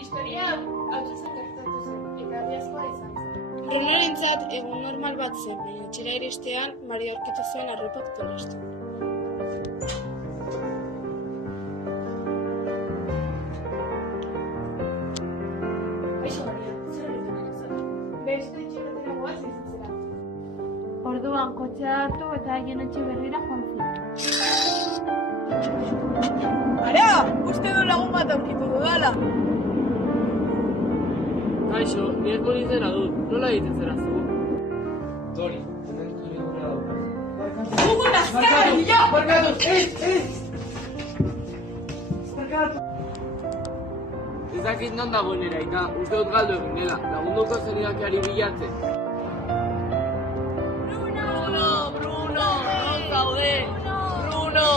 Historia hautzen gertatu zen, eta egiazkoa izan zen. Brunorentzat egun normal bat zen, baina etxera iristean Maria aurkitu zuen arropak tolastu. Kaixo, Maria, zer egiten ari? Beste etxeratera goaz izan zera. Orduan kotxea hartu eta haien etxe berrira joan ziren. Ara, uste du lagun bat aurkitu dudala. Kaixo, nire polizera dut, nola egiten zera zu? Tori, hemen zure gura dauka. Hugo nazkara bila! Barkatu, Barkatu! Ez dakit non dagoen eraika, uste dut galdu egin dela, lagunduko zenidakiari bilatzen. Bruno, non zaude? Bruno!